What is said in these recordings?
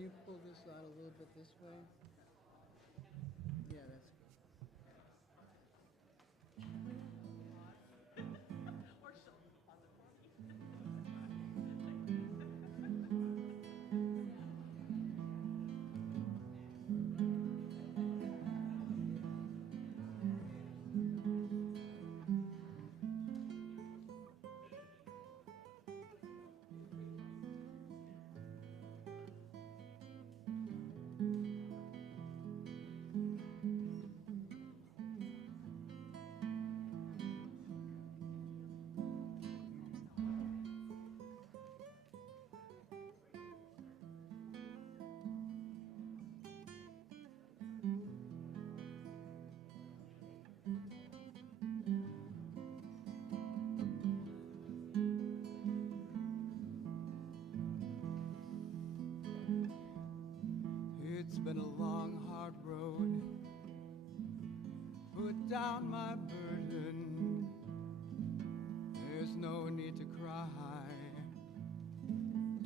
you pull this out a little bit this way? Yeah, that's good. It's been a long, hard road. Put down my burden. There's no need to cry.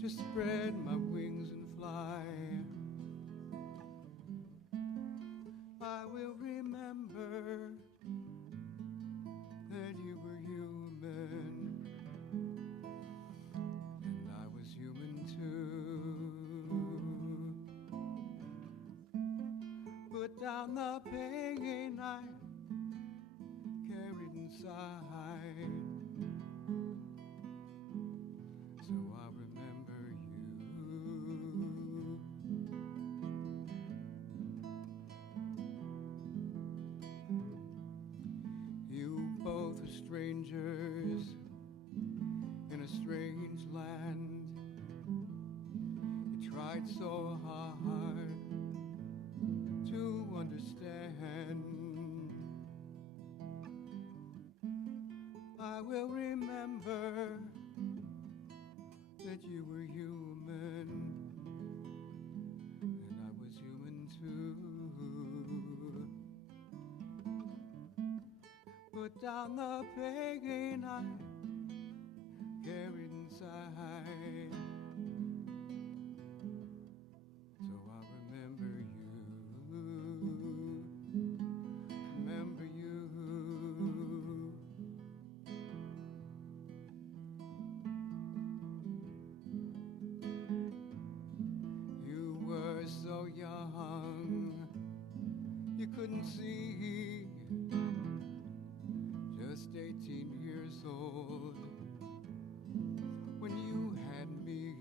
Just spread my wings and fly. I will remember that you were human, and I was human too. Put down the pain I carried inside, so I remember you. You both are strangers in a strange land. You tried so hard to understand. I will remember that you were human, and I was human too. Put down the pain I carried inside, so I remember you. Remember you. You were so young, you couldn't see. Just 18 years old when you had me.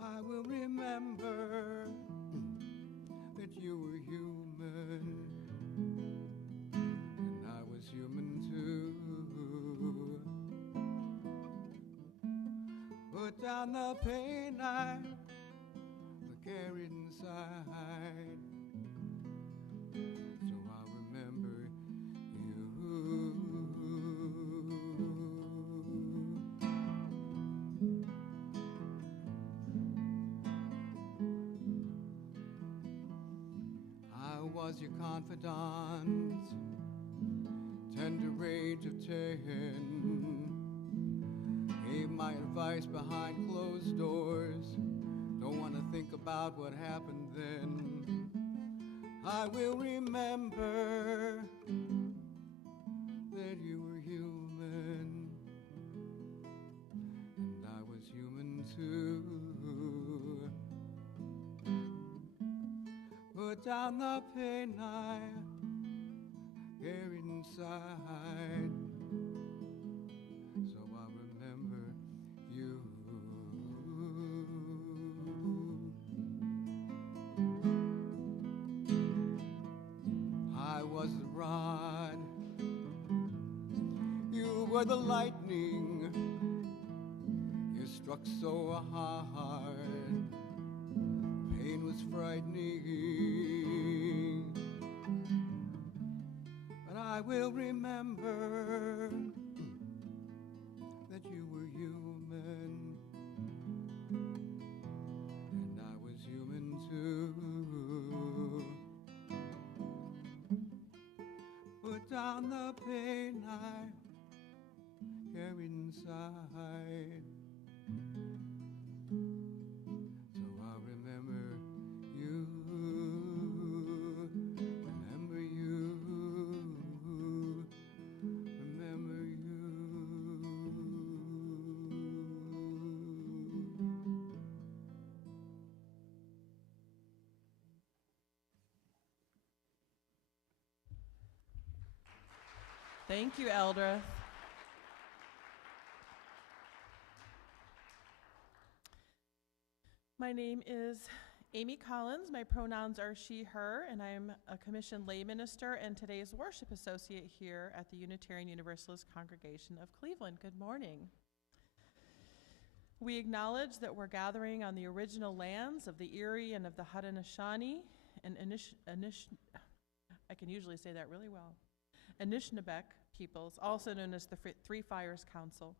I will remember that you were human, and I was human too. Put down the pain I carried inside, so I remember you. I was your confidant, tender age of 10. Gave my advice behind closed doors. Don't want to think about what happened then. I will remember that you were human, and I was human too. Put down the pain I carried inside, so I remember you. I was the rod, you were the lightning. You struck so hard, pain was frightening. But I will remember that you were human, and I was human too. Put down the pain I carried inside, Thank you, Eldreth. My name is Amy Collins. My pronouns are she, her, and I'm a commissioned lay minister and today's worship associate here at the Unitarian Universalist Congregation of Cleveland. Good morning. We acknowledge that we're gathering on the original lands of the Erie and of the Haudenosaunee and I can usually say that really well, Anishinaabeg peoples, also known as the Three Fires Council.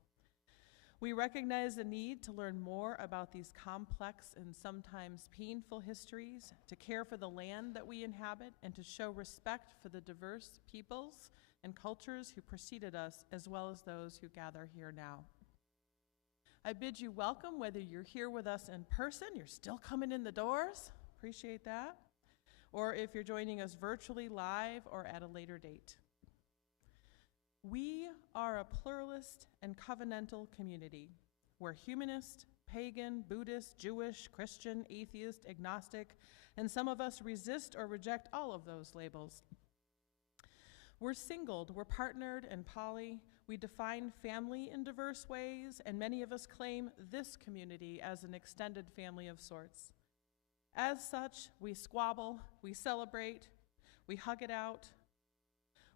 We recognize the need to learn more about these complex and sometimes painful histories, to care for the land that we inhabit, and to show respect for the diverse peoples and cultures who preceded us, as well as those who gather here now. I bid you welcome, whether you're here with us in person, you're still coming in the doors, appreciate that, or if you're joining us virtually live or at a later date. We are a pluralist and covenantal community. We're humanist, pagan, Buddhist, Jewish, Christian, atheist, agnostic, and some of us resist or reject all of those labels. We're singled, we're partnered and poly. We define family in diverse ways, and many of us claim this community as an extended family of sorts. As such, we squabble, we celebrate, we hug it out.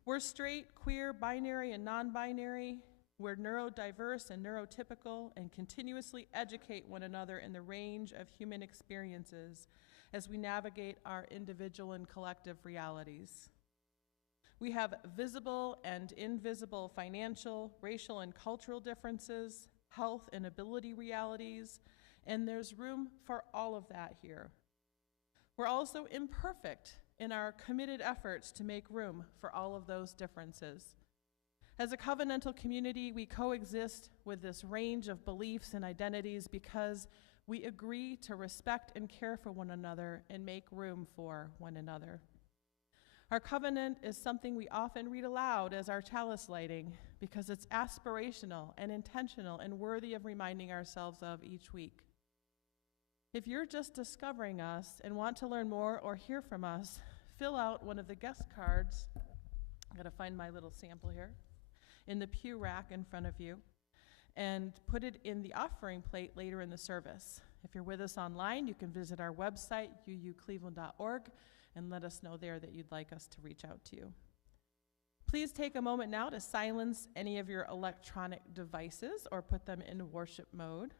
We're straight, queer, binary, and non-binary. We're neurodiverse and neurotypical, and continuously educate one another in the range of human experiences as we navigate our individual and collective realities. We have visible and invisible financial, racial, and cultural differences, health and ability realities, and there's room for all of that here. We're also imperfect in our committed efforts to make room for all of those differences. As a covenantal community, we coexist with this range of beliefs and identities because we agree to respect and care for one another and make room for one another. Our covenant is something we often read aloud as our chalice lighting because it's aspirational and intentional and worthy of reminding ourselves of each week. If you're just discovering us and want to learn more or hear from us, fill out one of the guest cards. I gotta find my little sample here, in the pew rack in front of you, and put it in the offering plate later in the service. If you're with us online, you can visit our website, uucleveland.org, and let us know there that you'd like us to reach out to you. Please take a moment now to silence any of your electronic devices or put them in worship mode.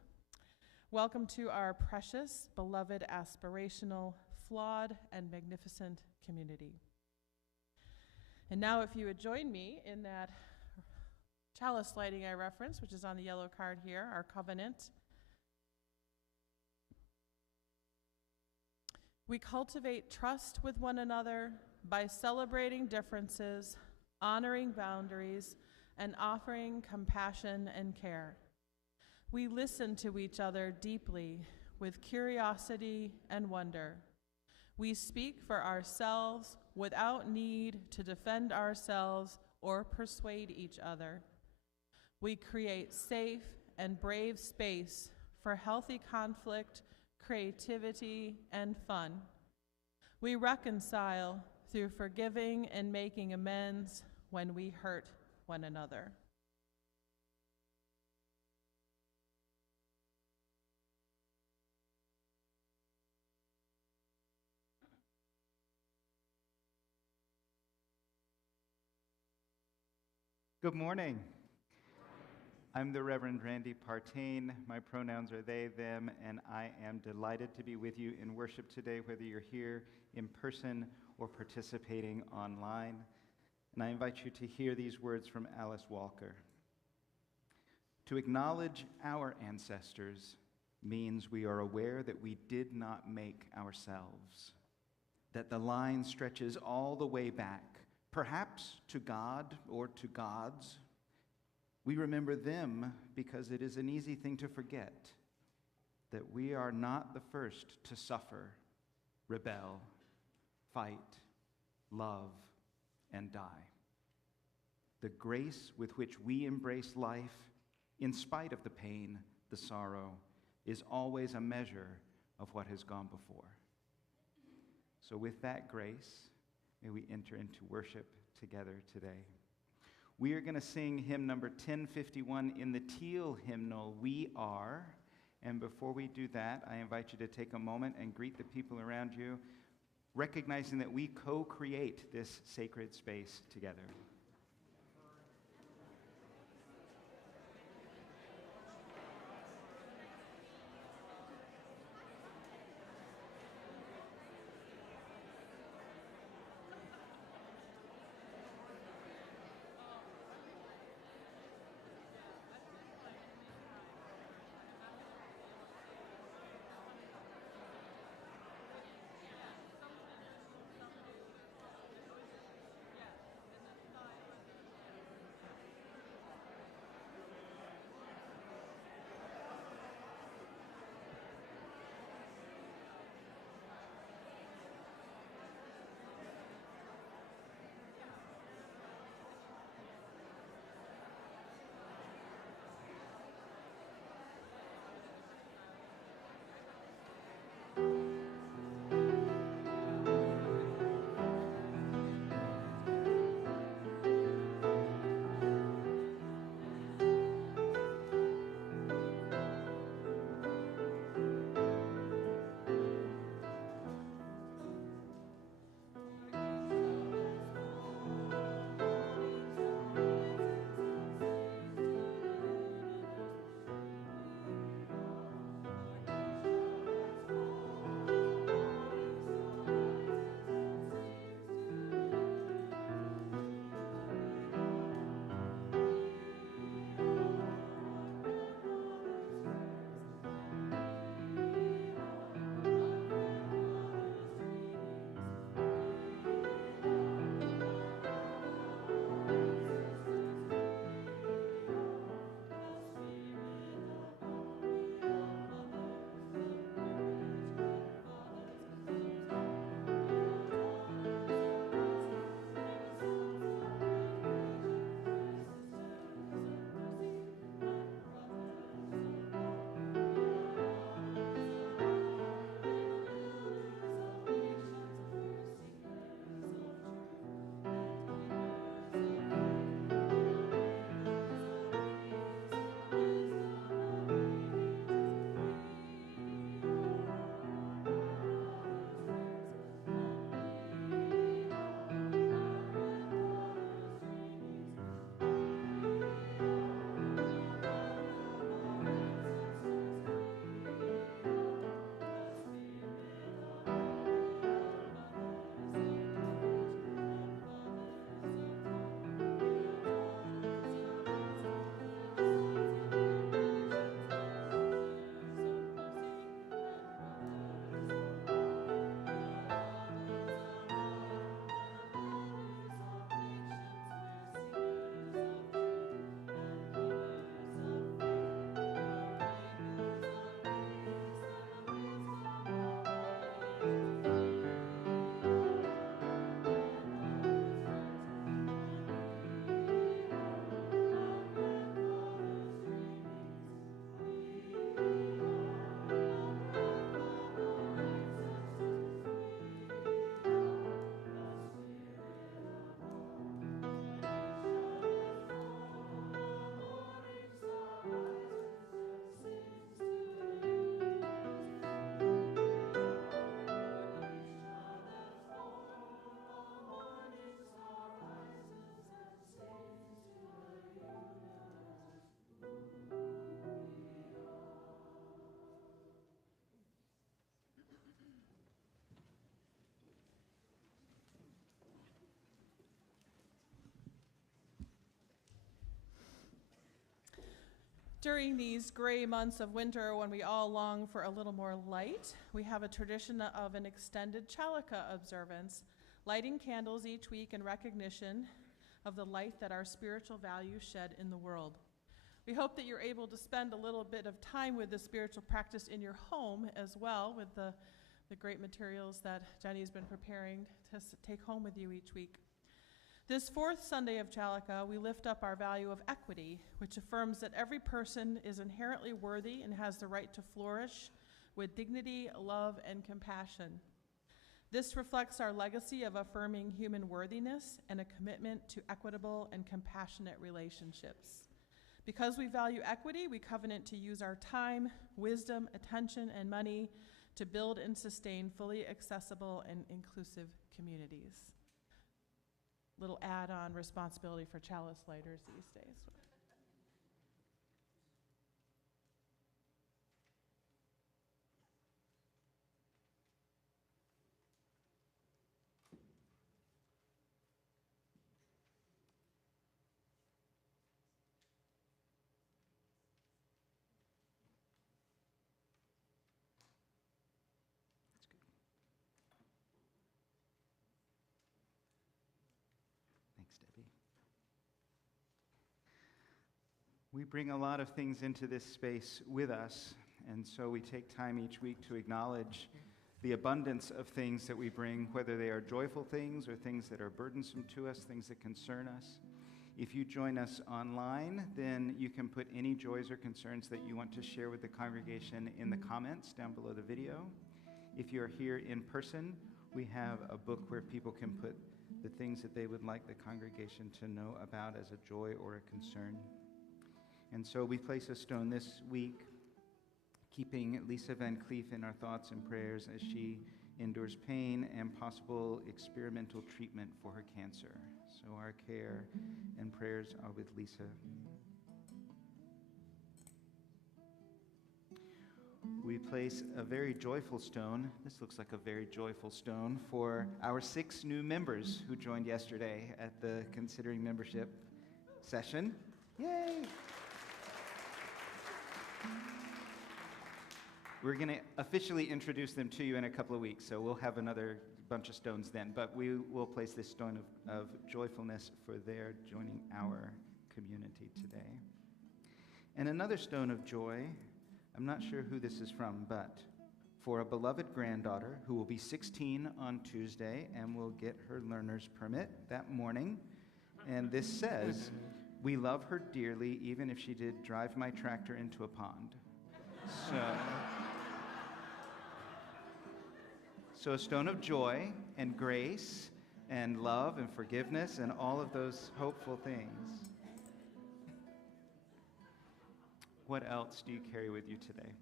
Welcome to our precious, beloved, aspirational, flawed, and magnificent community. And now if you would join me in that chalice lighting I referenced, which is on the yellow card here, our covenant. We cultivate trust with one another by celebrating differences, honoring boundaries, and offering compassion and care. We listen to each other deeply with curiosity and wonder. We speak for ourselves without need to defend ourselves or persuade each other. We create safe and brave space for healthy conflict, creativity, and fun. We reconcile through forgiving and making amends when we hurt one another. Good morning. I'm the Reverend Randy Partain. My pronouns are they, them, and I am delighted to be with you in worship today, whether you're here in person or participating online. And I invite you to hear these words from Alice Walker. To acknowledge our ancestors means we are aware that we did not make ourselves, that the line stretches all the way back, perhaps to God or to gods. We remember them because it is an easy thing to forget that we are not the first to suffer, rebel, fight, love, and die. The grace with which we embrace life, in spite of the pain, the sorrow, is always a measure of what has gone before. So with that grace, may we enter into worship together today. We are going to sing hymn number 1051 in the teal hymnal, We Are. And before we do that, I invite you to take a moment and greet the people around you, recognizing that we co-create this sacred space together. During these gray months of winter when we all long for a little more light, we have a tradition of an extended Chalika observance, lighting candles each week in recognition of the light that our spiritual values shed in the world. We hope that you're able to spend a little bit of time with this spiritual practice in your home as well, with the great materials that Jenny has been preparing to take home with you each week. This fourth Sunday of Chalika, we lift up our value of equity, which affirms that every person is inherently worthy and has the right to flourish with dignity, love, and compassion. This reflects our legacy of affirming human worthiness and a commitment to equitable and compassionate relationships. Because we value equity, we covenant to use our time, wisdom, attention, and money to build and sustain fully accessible and inclusive communities. Little add-on responsibility for Chalice lighters these days. Thanks, Debbie. We bring a lot of things into this space with us, and so we take time each week to acknowledge the abundance of things that we bring, whether they are joyful things or things that are burdensome to us, things that concern us. If you join us online, then you can put any joys or concerns that you want to share with the congregation in the comments down below the video. If you're here in person, we have a book where people can put the things that they would like the congregation to know about as a joy or a concern. And so we place a stone this week, keeping Lisa Van Cleef in our thoughts and prayers as she endures pain and possible experimental treatment for her cancer. So our care and prayers are with Lisa. We place a very joyful stone. This looks like a very joyful stone for our 6 new members who joined yesterday at the Considering Membership session. Yay! We're going to officially introduce them to you in a couple of weeks, so we'll have another bunch of stones then. But we will place this stone of joyfulness for their joining our community today. And another stone of joy, I'm not sure who this is from, but for a beloved granddaughter who will be 16 on Tuesday and will get her learner's permit that morning. And this says, "We love her dearly, even if she did drive my tractor into a pond." So a stone of joy and grace and love and forgiveness and all of those hopeful things. What else do you carry with you today?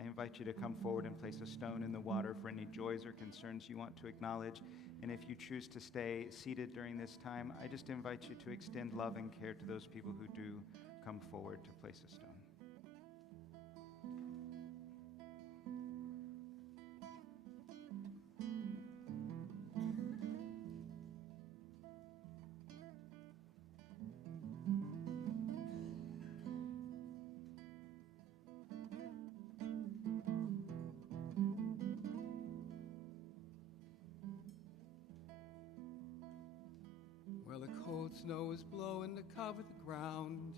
I invite you to come forward and place a stone in the water for any joys or concerns you want to acknowledge. And if you choose to stay seated during this time, I just invite you to extend love and care to those people who do come forward to place a stone. Well, the cold snow is blowing to cover the ground,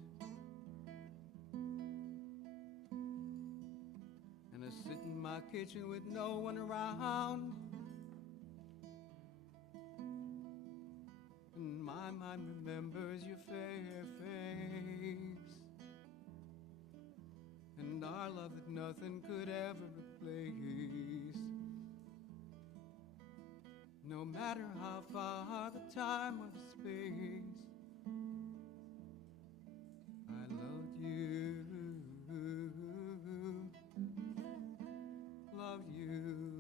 and I sit in my kitchen with no one around, and my mind remembers your fair face and our love that nothing could ever replace. No matter how far the time or the space, I loved you, loved you.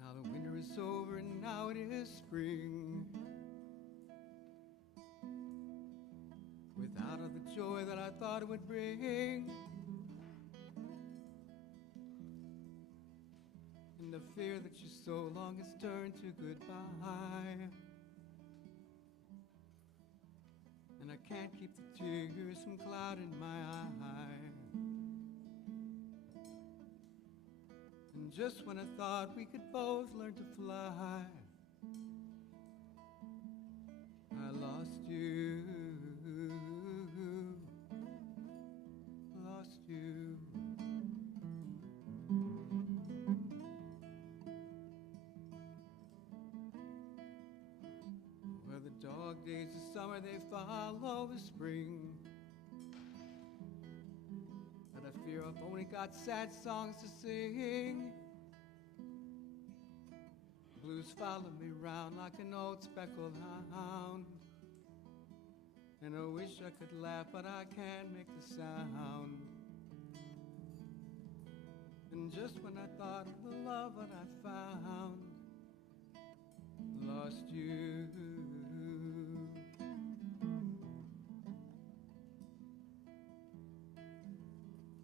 Now the winter is over and now it is spring, without all the joy that I thought it would bring, and the fear that you so long has turned to goodbye. And I can't keep the tears from clouding my eye. And just when I thought we could both learn to fly, I lost you. Lost you. Well, the dog dog days of summer, they follow the spring. But I fear I've only got sad songs to sing. Blues follow me round like an old speckled hound. And I wish I could laugh, but I can't make the sound. And just when I thought of the love that I found, lost you.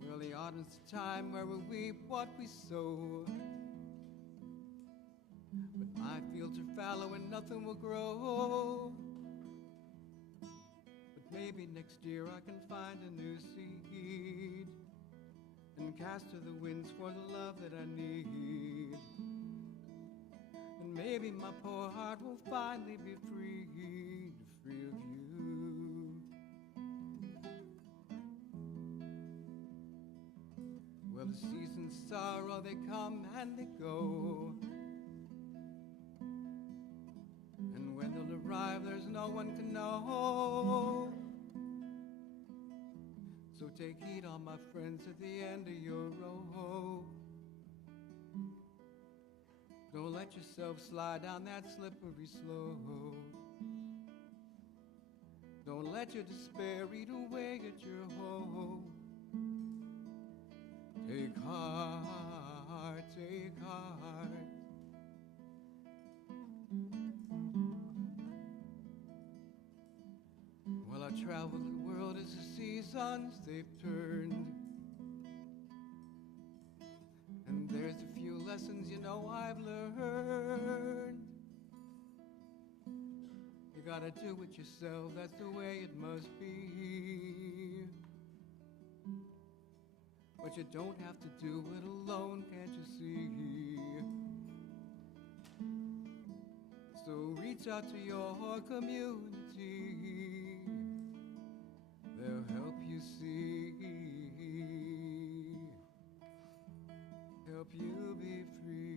Well, the autumn's the time where we reap what we sow. But my fields are fallow and nothing will grow. But maybe next year I can find a new seed and cast to the winds for the love that I need. And maybe my poor heart will finally be free, free of you. Well, the seasons of sorrow, they come and they go. And when they'll arrive, there's no one can know. So take heed, all my friends, at the end of your road. Don't let yourself slide down that slippery slope. Don't let your despair eat away at your hope. Take heart, take heart. Well, I traveled the world as the seasons they've turned. And there's a few lessons, you know, I've learned. You gotta do it yourself, that's the way it must be. But you don't have to do it alone, can't you see? So reach out to your community. They'll help you see, help you be free.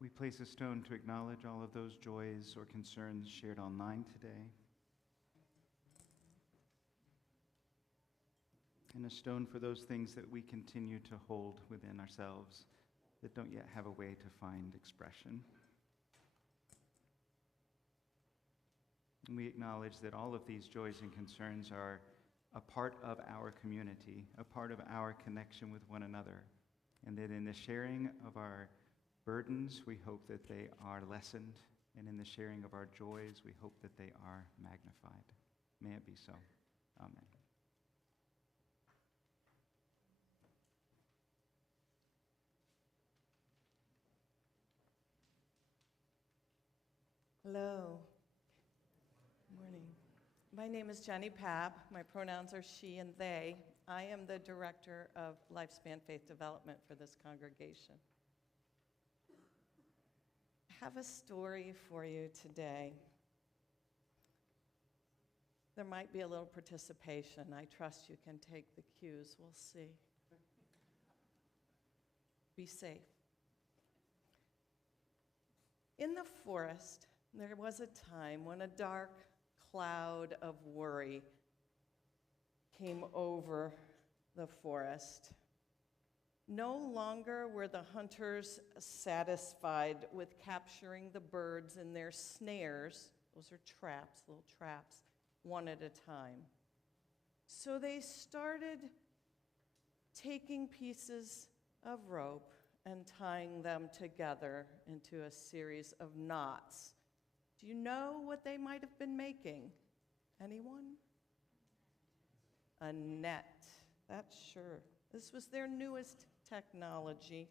We place a stone to acknowledge all of those joys or concerns shared online today. And a stone for those things that we continue to hold within ourselves that don't yet have a way to find expression. And we acknowledge that all of these joys and concerns are a part of our community, a part of our connection with one another, and that in the sharing of our burdens, we hope that they are lessened, and in the sharing of our joys, we hope that they are magnified. May it be so. Amen. Hello. Morning. My name is Jenny Papp. My pronouns are she and they. I am the director of Lifespan Faith Development for this congregation. I have a story for you today. There might be a little participation. I trust you can take the cues. We'll see. Be safe. In the forest, there was a time when a dark cloud of worry came over the forest. No longer were the hunters satisfied with capturing the birds in their snares. Those are traps, little traps, one at a time. So they started taking pieces of rope and tying them together into a series of knots. Do you know what they might have been making? Anyone? A net. That's sure. This was their newest technology.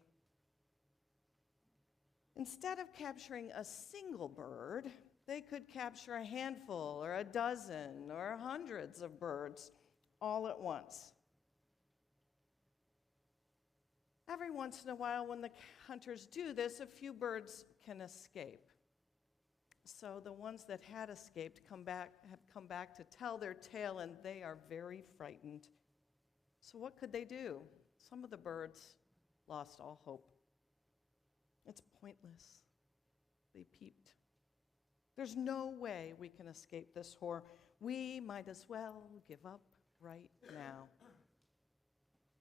Instead of capturing a single bird, they could capture a handful or a dozen or hundreds of birds all at once. Every once in a while, when the hunters do this, a few birds can escape. So the ones that had escaped have come back to tell their tale, and they are very frightened. So what could they do? Some of the birds lost all hope. It's pointless. They peeped. There's no way we can escape this horror. We might as well give up right now.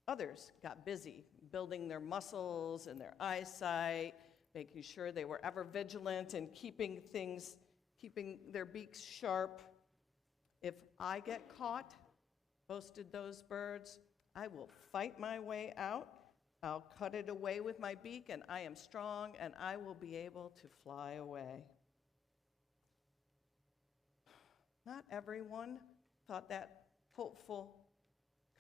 Others got busy building their muscles and their eyesight, making sure they were ever vigilant and keeping their beaks sharp. If I get caught, boasted those birds, I will fight my way out. I'll cut it away with my beak, and I am strong, and I will be able to fly away. Not everyone thought that hopeful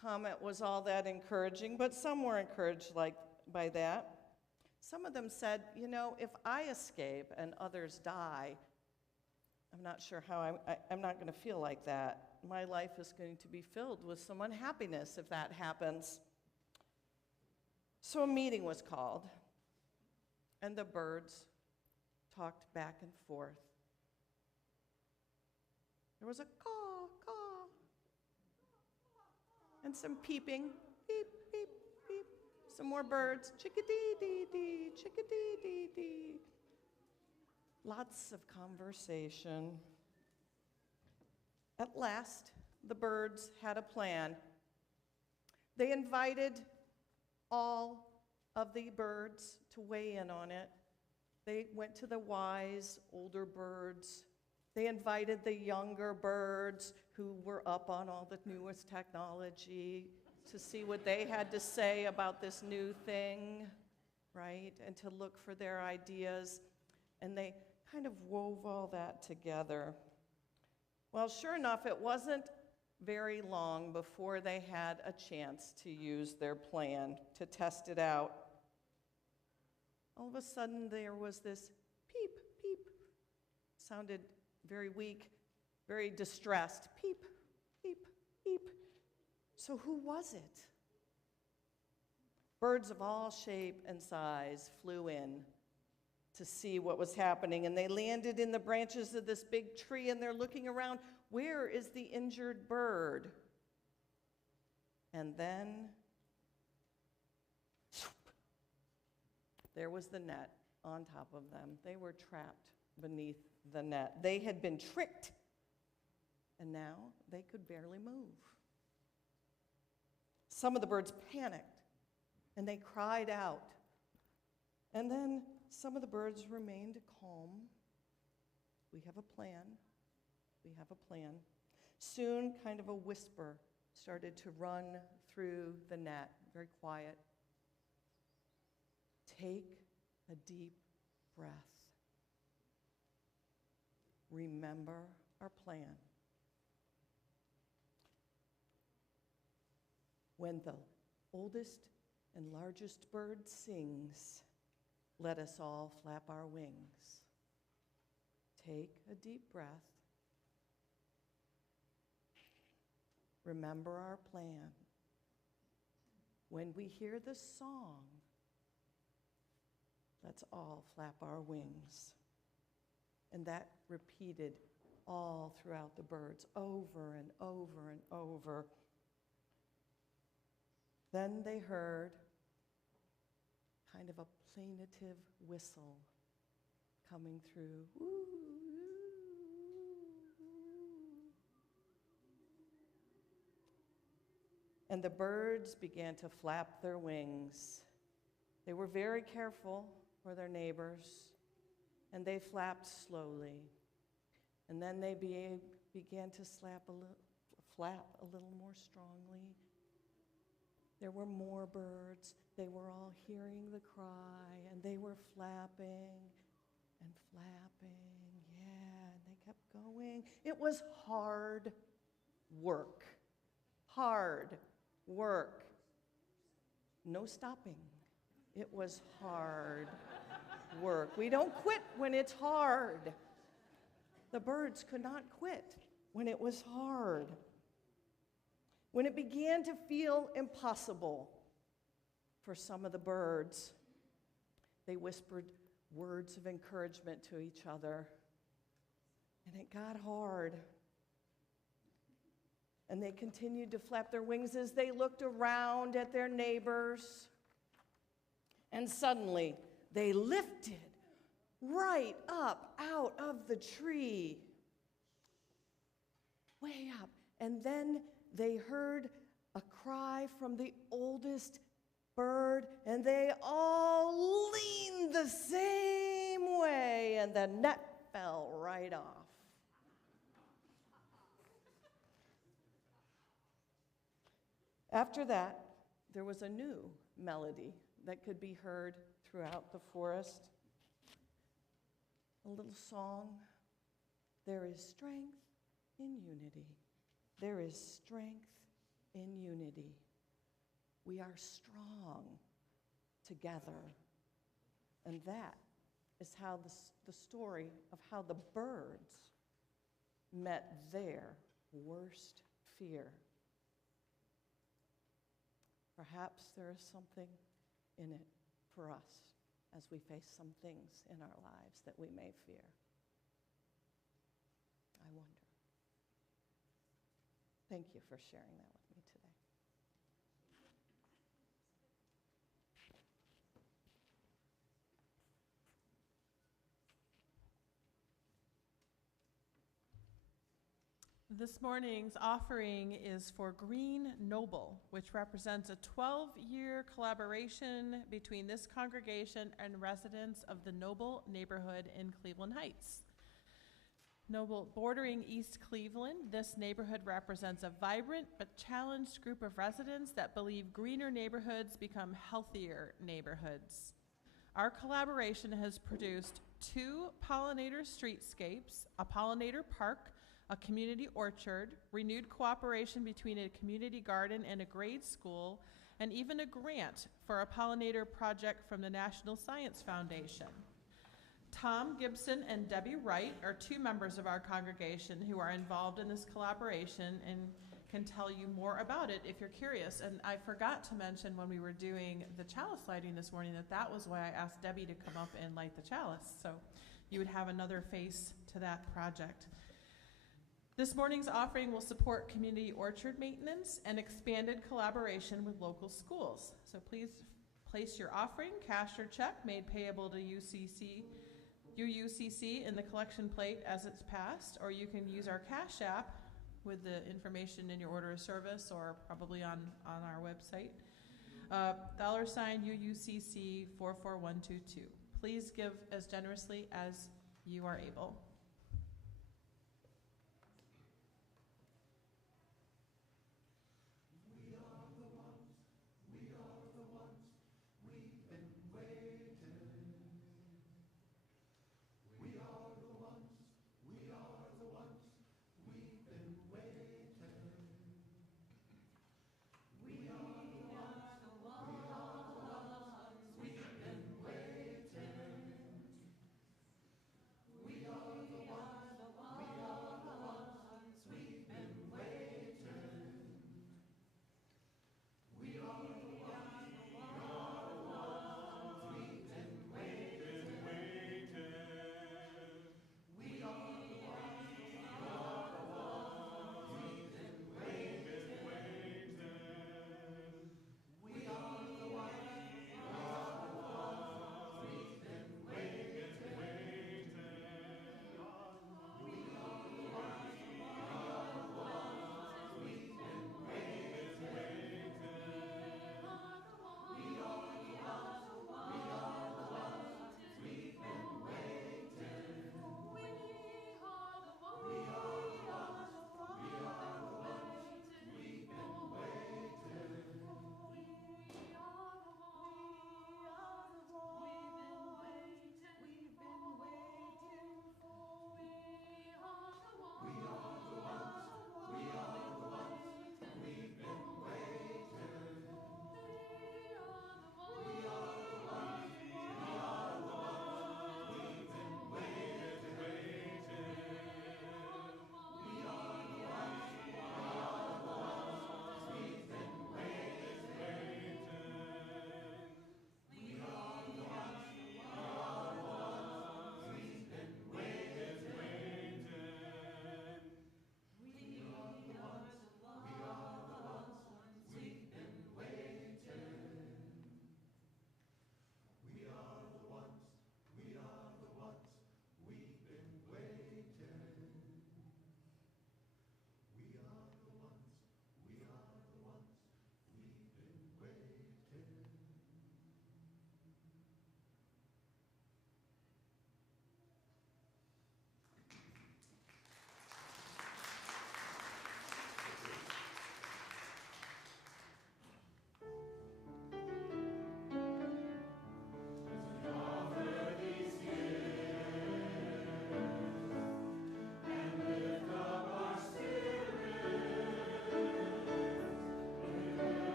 comment was all that encouraging, but some were encouraged by that. Some of them said, if I escape and others die, I'm not sure how I'm not going to feel like that. My life is going to be filled with some unhappiness if that happens. So a meeting was called, and the birds talked back and forth. There was a caw, caw, and some peeping, beep, beep, beep. Some more birds, chickadee-dee-dee, chickadee-dee-dee. Lots of conversation. At last, the birds had a plan. They invited all of the birds to weigh in on it. They went to the wise, older birds. They invited the younger birds who were up on all the newest technology to see what they had to say about this new thing, right? And to look for their ideas. And they kind of wove all that together. Well, sure enough, it wasn't very long before they had a chance to use their plan, to test it out. All of a sudden, there was this peep, peep. Sounded very weak, very distressed. Peep, peep, peep. So who was it? Birds of all shape and size flew in to see what was happening, and they landed in the branches of this big tree, and they're looking around. Where is the injured bird? And then, there was the net on top of them. They were trapped beneath the net. They had been tricked, and now they could barely move. Some of the birds panicked, and they cried out. And then some of the birds remained calm. We have a plan. We have a plan. Soon, kind of a whisper started to run through the net, very quiet. Take a deep breath. Remember our plan. When the oldest and largest bird sings, let us all flap our wings. Take a deep breath. Remember our plan. When we hear the song, let's all flap our wings. And that repeated all throughout the birds, over and over and over. Then they heard kind of a plaintive whistle coming through. Ooh, ooh, ooh. And the birds began to flap their wings. They were very careful for their neighbors, and they flapped slowly. And then they began to flap a little more strongly. There were more birds. They were all hearing the cry, and they were flapping and flapping. Yeah, and they kept going. It was hard work. Hard work. No stopping. It was hard work. We don't quit when it's hard. The birds could not quit when it was hard. When it began to feel impossible for some of the birds, they whispered words of encouragement to each other. And it got hard. And they continued to flap their wings as they looked around at their neighbors. And suddenly, they lifted right up out of the tree, way up. And then they heard a cry from the oldest bird, and they all leaned the same way, and the net fell right off. After that, there was a new melody that could be heard throughout the forest. A little song. There is strength in unity. There is strength in unity. We are strong together. And that is how the story of how the birds met their worst fear. Perhaps there is something in it for us as we face some things in our lives that we may fear. I wonder. Thank you for sharing that with me today. This morning's offering is for Green Noble, which represents a 12-year collaboration between this congregation and residents of the Noble neighborhood in Cleveland Heights. Noble, bordering East Cleveland, this neighborhood represents a vibrant but challenged group of residents that believe greener neighborhoods become healthier neighborhoods. Our collaboration has produced 2 pollinator streetscapes, a pollinator park, a community orchard, renewed cooperation between a community garden and a grade school, and even a grant for a pollinator project from the National Science Foundation. Tom Gibson and Debbie Wright are 2 members of our congregation who are involved in this collaboration and can tell you more about it if you're curious. And I forgot to mention when we were doing the chalice lighting this morning that was why I asked Debbie to come up and light the chalice, so you would have another face to that project. This morning's offering will support community orchard maintenance and expanded collaboration with local schools. So please place your offering, cash or check, made payable to UUCC in the collection plate as it's passed, or you can use our Cash App with the information in your order of service or probably on our website. $UUCC 44122. Please give as generously as you are able.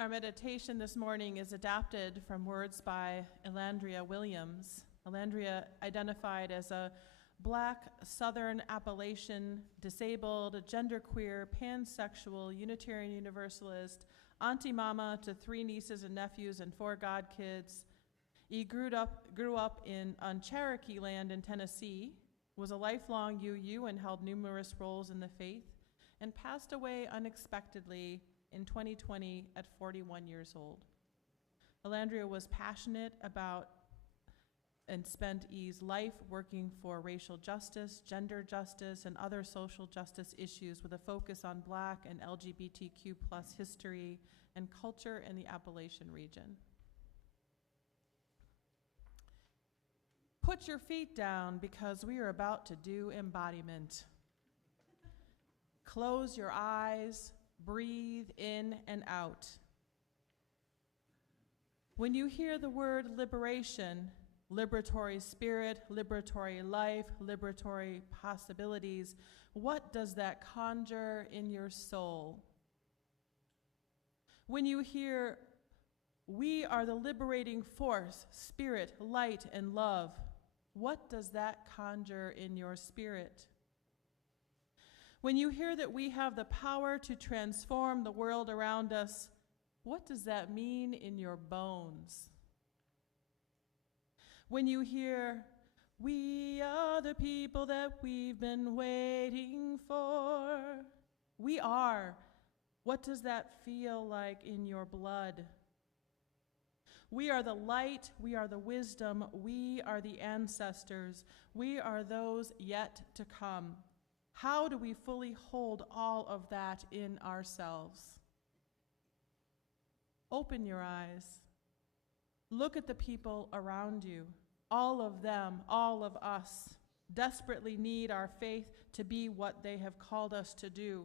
Our meditation this morning is adapted from words by Elandria Williams. Elandria identified as a Black, Southern Appalachian, disabled, genderqueer, pansexual, Unitarian Universalist, auntie mama to 3 nieces and nephews and 4 godkids. He grew up on Cherokee land in Tennessee, was a lifelong UU and held numerous roles in the faith, and passed away unexpectedly in 2020 at 41 years old. Elandria was passionate about and spent E's life working for racial justice, gender justice, and other social justice issues with a focus on Black and LGBTQ+ history and culture in the Appalachian region. Put your feet down because we are about to do embodiment. Close your eyes, breathe in and out. When you hear the word liberation, liberatory spirit, liberatory life, liberatory possibilities, what does that conjure in your soul? When you hear, we are the liberating force, spirit, light, and love, what does that conjure in your spirit? When you hear that we have the power to transform the world around us, what does that mean in your bones? When you hear, we are the people that we've been waiting for, we are, what does that feel like in your blood? We are the light, we are the wisdom, we are the ancestors, we are those yet to come. How do we fully hold all of that in ourselves? Open your eyes. Look at the people around you. All of them, all of us, desperately need our faith to be what they have called us to do.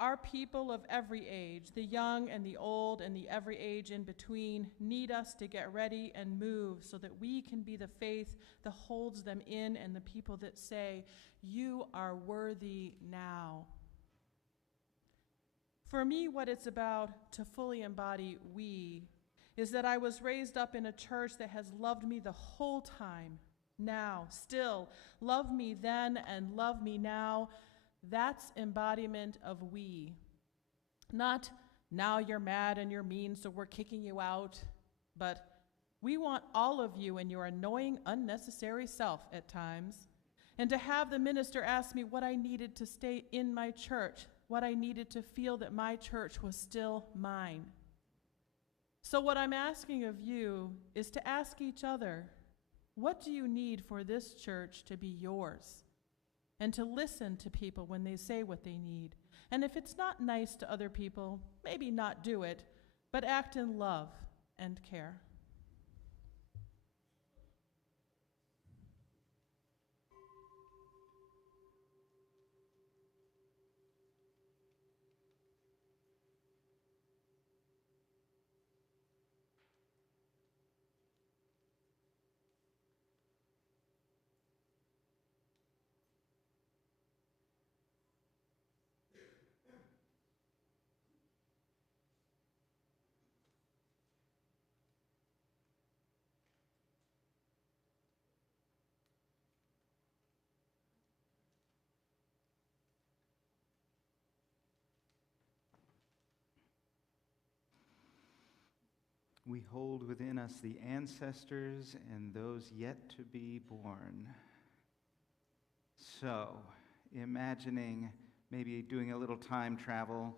Our people of every age, the young and the old and the every age in between, need us to get ready and move so that we can be the faith that holds them in and the people that say, you are worthy now. For me, what it's about to fully embody we is that I was raised up in a church that has loved me the whole time, now, still, love me then and love me now. That's embodiment of we. Not, now you're mad and you're mean, so we're kicking you out, but we want all of you and your annoying, unnecessary self at times, and to have the minister ask me what I needed to stay in my church, what I needed to feel that my church was still mine. So what I'm asking of you is to ask each other, what do you need for this church to be yours? And to listen to people when they say what they need. And if it's not nice to other people, maybe not do it, but act in love and care. We hold within us the ancestors and those yet to be born. So, imagining maybe doing a little time travel,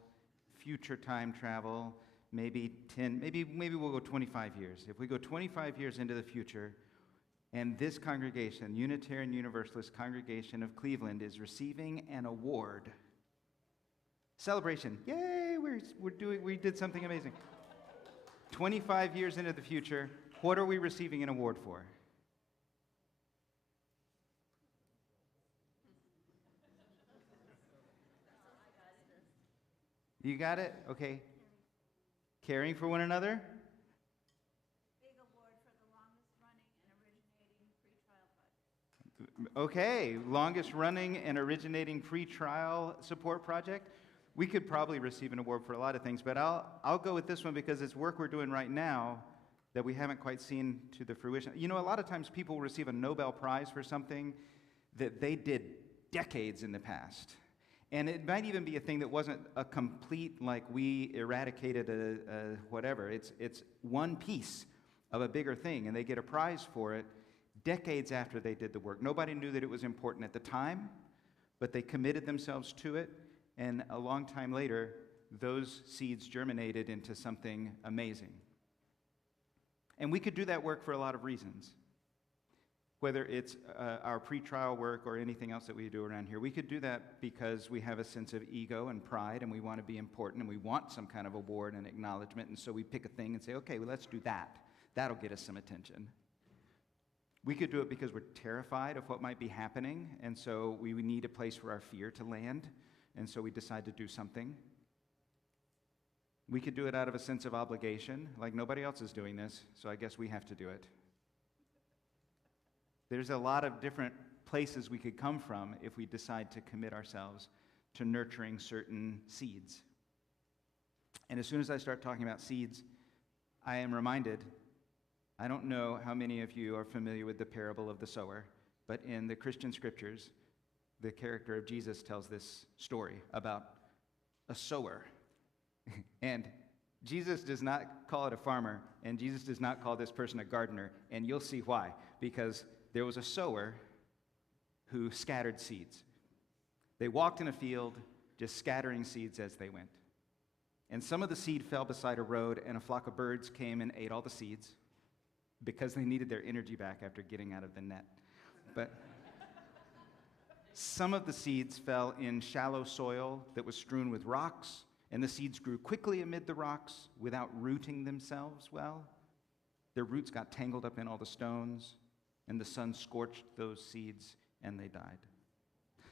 future time travel, maybe we'll go 25 years. If we go 25 years into the future, and this congregation, Unitarian Universalist Congregation of Cleveland, is receiving an award. Celebration. Yay, we did something amazing. 25 years into the future, what are we receiving an award for? You got it? Okay. Caring for one another? Big award for the longest running and originating pretrial project. Okay, longest running and originating pretrial support project. We could probably receive an award for a lot of things, but I'll go with this one because it's work we're doing right now that we haven't quite seen to the fruition. You know, a lot of times people receive a Nobel Prize for something that they did decades in the past. And it might even be a thing that wasn't a complete, like we eradicated a whatever. It's one piece of a bigger thing, and they get a prize for it decades after they did the work. Nobody knew that it was important at the time, but they committed themselves to it, and a long time later, those seeds germinated into something amazing. And we could do that work for a lot of reasons. Whether it's our pretrial work or anything else that we do around here, we could do that because we have a sense of ego and pride, and we want to be important, and we want some kind of award and acknowledgement, and so we pick a thing and say, okay, well, let's do that. That'll get us some attention. We could do it because we're terrified of what might be happening, and so we need a place for our fear to land, and so we decide to do something. We could do it out of a sense of obligation, like nobody else is doing this, so I guess we have to do it. There's a lot of different places we could come from if we decide to commit ourselves to nurturing certain seeds. And as soon as I start talking about seeds, I am reminded, I don't know how many of you are familiar with the parable of the sower, but in the Christian scriptures, the character of Jesus tells this story about a sower. And Jesus does not call it a farmer, and Jesus does not call this person a gardener, and you'll see why. Because there was a sower who scattered seeds. They walked in a field, just scattering seeds as they went. And some of the seed fell beside a road, and a flock of birds came and ate all the seeds because they needed their energy back after getting out of the net. But some of the seeds fell in shallow soil that was strewn with rocks, and the seeds grew quickly amid the rocks without rooting themselves well. Their roots got tangled up in all the stones, and the sun scorched those seeds, and they died.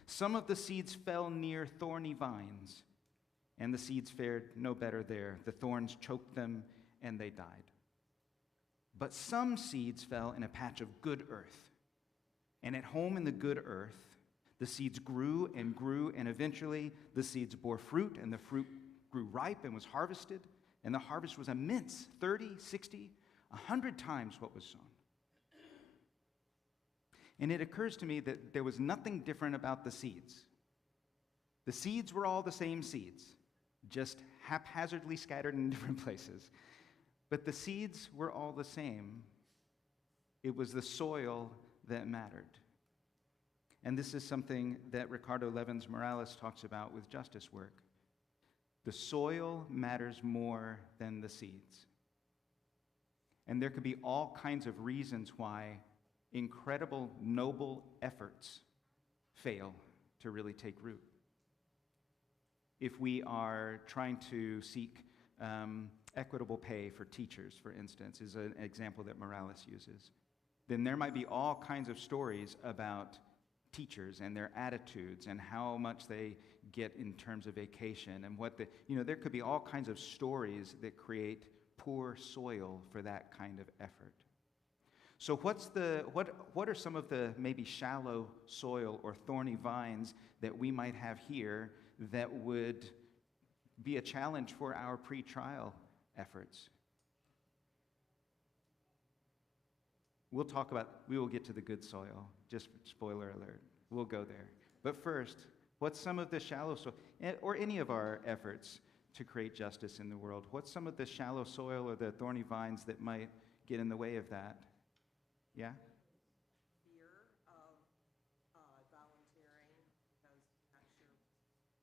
Some of the seeds fell near thorny vines, and the seeds fared no better there. The thorns choked them, and they died. But some seeds fell in a patch of good earth, and at home in the good earth, the seeds grew, and eventually the seeds bore fruit, and the fruit grew ripe and was harvested, and the harvest was immense, 30, 60, 100 times what was sown. And it occurs to me that there was nothing different about the seeds. The seeds were all the same seeds, just haphazardly scattered in different places. But the seeds were all the same. It was the soil that mattered. And this is something that Ricardo Levins Morales talks about with justice work. The soil matters more than the seeds. And there could be all kinds of reasons why incredible, noble efforts fail to really take root. If we are trying to seek equitable pay for teachers, for instance, is an example that Morales uses, then there might be all kinds of stories about teachers and their attitudes and how much they get in terms of vacation and what there could be all kinds of stories that create poor soil for that kind of effort. So what are some of the maybe shallow soil or thorny vines that we might have here that would be a challenge for our pre-trial efforts? We will get to the good soil, just spoiler alert, we'll go there. But first, what's some of the shallow soil, or any of our efforts to create justice in the world, what's some of the shallow soil or the thorny vines that might get in the way of that? Yeah? Fear of volunteering because I'm not sure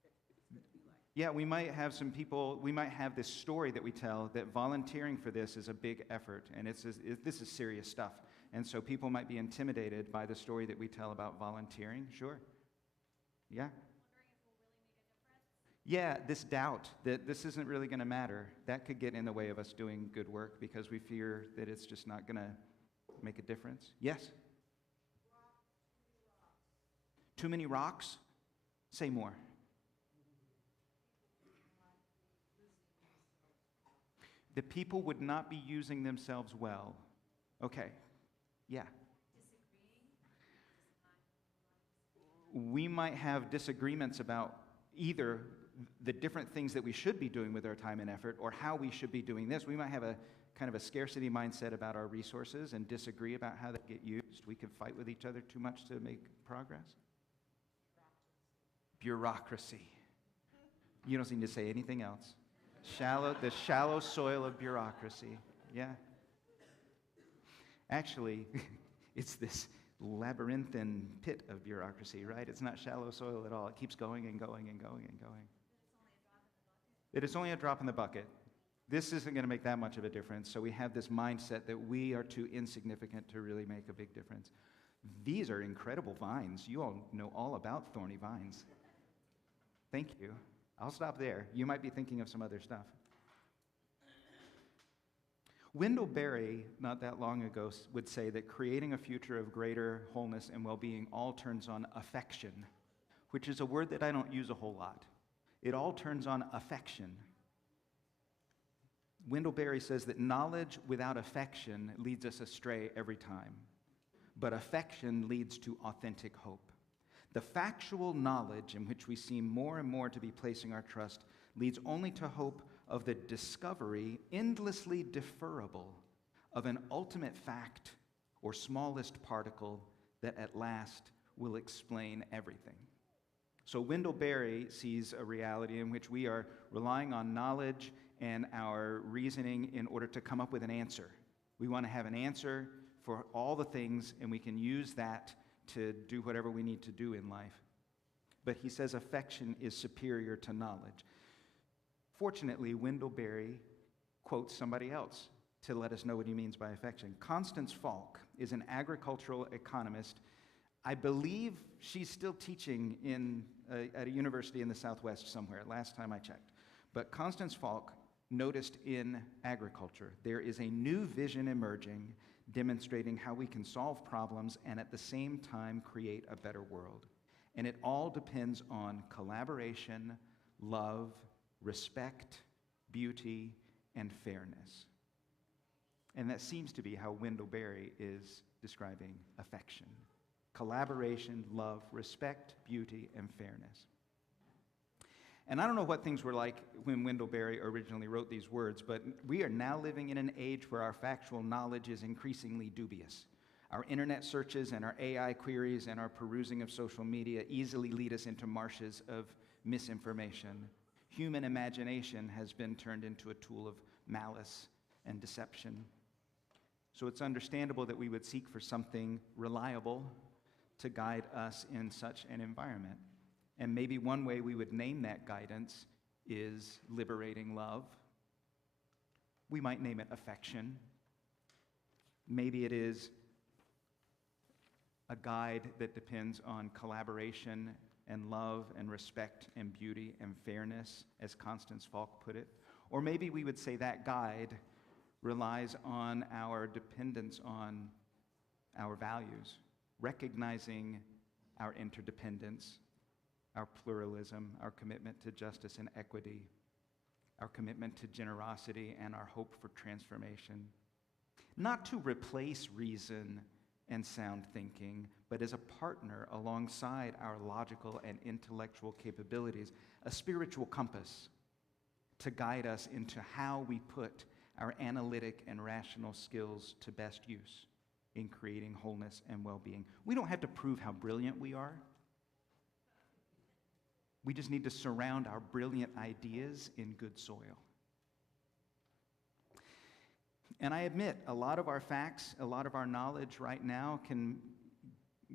what it's going to be like. Yeah, we might have some people, we might have this story that we tell that volunteering for this is a big effort, and this is serious stuff. And so people might be intimidated by the story that we tell about volunteering. Sure. Yeah? Yeah, this doubt that this isn't really going to matter, that could get in the way of us doing good work because we fear that it's just not going to make a difference. Yes? Too many rocks? Say more. The people would not be using themselves well. Okay. Yeah. We might have disagreements about either the different things that we should be doing with our time and effort, or how we should be doing this. We might have a kind of a scarcity mindset about our resources and disagree about how they get used. We could fight with each other too much to make progress. Bureaucracy. You don't need to say anything else. The shallow soil of bureaucracy. Yeah. Actually, it's this labyrinthine pit of bureaucracy, right? It's not shallow soil at all. It keeps going and going and going and going. It is only a drop in the bucket. This isn't going to make that much of a difference. So we have this mindset that we are too insignificant to really make a big difference. These are incredible vines. You all know all about thorny vines. Thank you. I'll stop there. You might be thinking of some other stuff. Wendell Berry, not that long ago, would say that creating a future of greater wholeness and well-being all turns on affection, which is a word that I don't use a whole lot. It all turns on affection. Wendell Berry says that knowledge without affection leads us astray every time, but affection leads to authentic hope. The factual knowledge in which we seem more and more to be placing our trust leads only to hope of the discovery, endlessly deferrable, of an ultimate fact or smallest particle that at last will explain everything. So Wendell Berry sees a reality in which we are relying on knowledge and our reasoning in order to come up with an answer. We want to have an answer for all the things, and we can use that to do whatever we need to do in life. But he says affection is superior to knowledge. Fortunately, Wendell Berry quotes somebody else to let us know what he means by affection. Constance Falk is an agricultural economist. I believe she's still teaching at a university in the Southwest somewhere, last time I checked. But Constance Falk noticed in agriculture there is a new vision emerging, demonstrating how we can solve problems and at the same time create a better world. And it all depends on collaboration, love, respect, beauty, and fairness. And that seems to be how Wendell Berry is describing affection. Collaboration, love, respect, beauty, and fairness. And I don't know what things were like when Wendell Berry originally wrote these words, but we are now living in an age where our factual knowledge is increasingly dubious. Our internet searches and our AI queries and our perusing of social media easily lead us into marshes of misinformation. Human imagination has been turned into a tool of malice and deception. So it's understandable that we would seek for something reliable to guide us in such an environment. And maybe one way we would name that guidance is liberating love. We might name it affection. Maybe it is a guide that depends on collaboration and love and respect and beauty and fairness, as Constance Falk put it. Or maybe we would say that guide relies on our dependence on our values, recognizing our interdependence, our pluralism, our commitment to justice and equity, our commitment to generosity, and our hope for transformation. Not to replace reason and sound thinking, but as a partner alongside our logical and intellectual capabilities, a spiritual compass to guide us into how we put our analytic and rational skills to best use in creating wholeness and well-being. We don't have to prove how brilliant we are. We just need to surround our brilliant ideas in good soil. And I admit, a lot of our facts, a lot of our knowledge right now can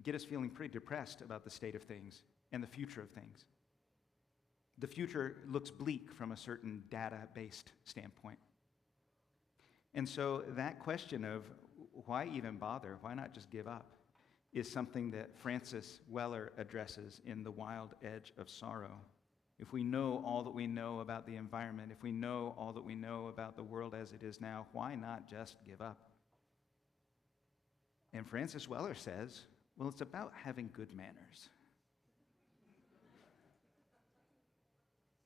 get us feeling pretty depressed about the state of things and the future of things. The future looks bleak from a certain data-based standpoint. And so that question of why even bother, why not just give up, is something that Francis Weller addresses in The Wild Edge of Sorrow. If we know all that we know about the environment, if we know all that we know about the world as it is now, why not just give up? And Francis Weller says, well, it's about having good manners.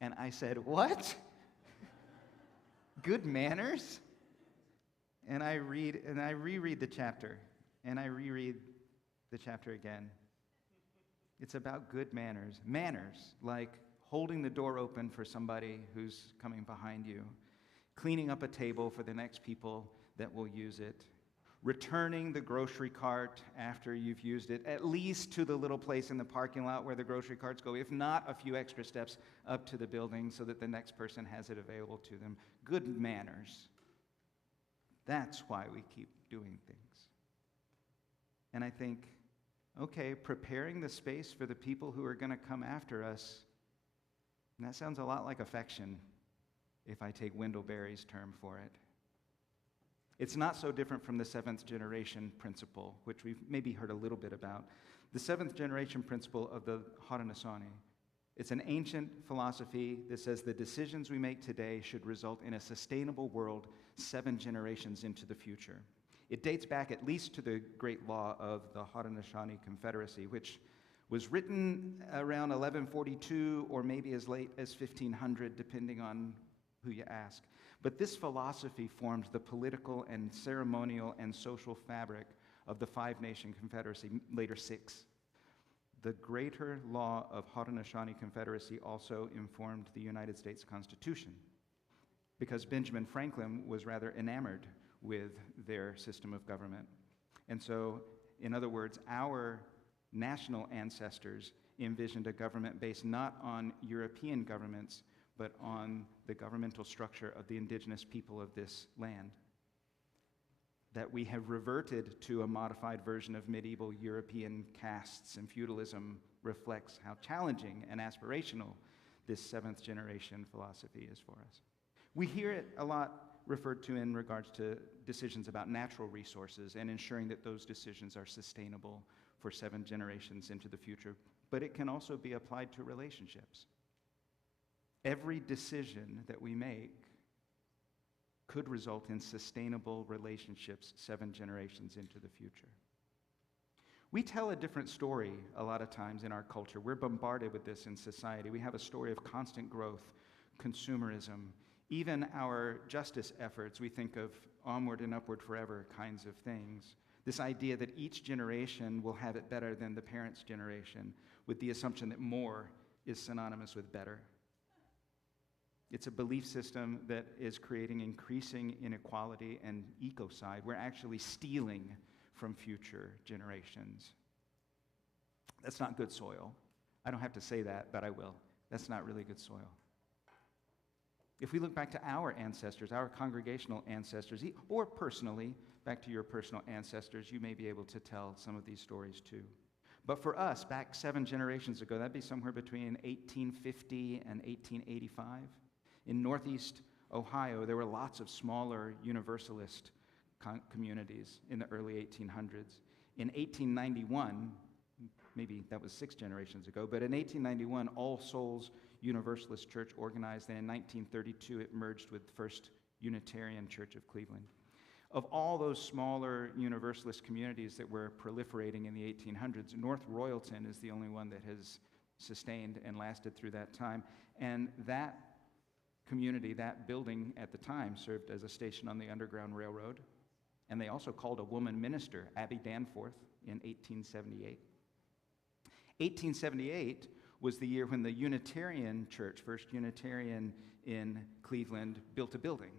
And I said, what? Good manners? And I reread the chapter, and I reread the chapter again. It's about good manners. Manners like holding the door open for somebody who's coming behind you, cleaning up a table for the next people that will use it, returning the grocery cart after you've used it, at least to the little place in the parking lot where the grocery carts go, if not a few extra steps up to the building so that the next person has it available to them. Good manners. That's why we keep doing things. And I think, okay, preparing the space for the people who are going to come after us, and that sounds a lot like affection if I take Wendell Berry's term for it. It's not so different from the seventh generation principle, which we've maybe heard a little bit about. The seventh generation principle of the Haudenosaunee. It's an ancient philosophy that says the decisions we make today should result in a sustainable world 7 generations into the future. It dates back at least to the great law of the Haudenosaunee Confederacy, which was written around 1142 or maybe as late as 1500, depending on who you ask. But this philosophy formed the political and ceremonial and social fabric of the 5-nation Confederacy, later 6. The greater law of Haudenosaunee Confederacy also informed the United States Constitution, because Benjamin Franklin was rather enamored with their system of government. And so, in other words, our national ancestors envisioned a government based not on European governments, but on the governmental structure of the indigenous people of this land. That we have reverted to a modified version of medieval European castes and feudalism reflects how challenging and aspirational this 7th generation philosophy is for us. We hear it a lot referred to in regards to decisions about natural resources and ensuring that those decisions are sustainable for 7 generations into the future, but it can also be applied to relationships. Every decision that we make could result in sustainable relationships 7 generations into the future. We tell a different story a lot of times in our culture. We're bombarded with this in society. We have a story of constant growth, consumerism, even our justice efforts. We think of onward and upward forever kinds of things. This idea that each generation will have it better than the parents' generation, with the assumption that more is synonymous with better. It's a belief system that is creating increasing inequality and ecocide. We're actually stealing from future generations. That's not good soil. I don't have to say that, but I will. That's not really good soil. If we look back to our ancestors, our congregational ancestors, or personally, back to your personal ancestors, you may be able to tell some of these stories too. But for us, back 7 generations ago, that'd be somewhere between 1850 and 1885. In Northeast Ohio, there were lots of smaller Universalist communities in the early 1800s. In 1891, maybe that was 6 generations ago, but in 1891, All Souls Universalist Church organized, and in 1932, it merged with First Unitarian Church of Cleveland. Of all those smaller Universalist communities that were proliferating in the 1800s, North Royalton is the only one that has sustained and lasted through that time, and that community, that building at the time, served as a station on the Underground Railroad, and they also called a woman minister, Abby Danforth, in 1878. 1878 was the year when the Unitarian Church, First Unitarian in Cleveland, built a building.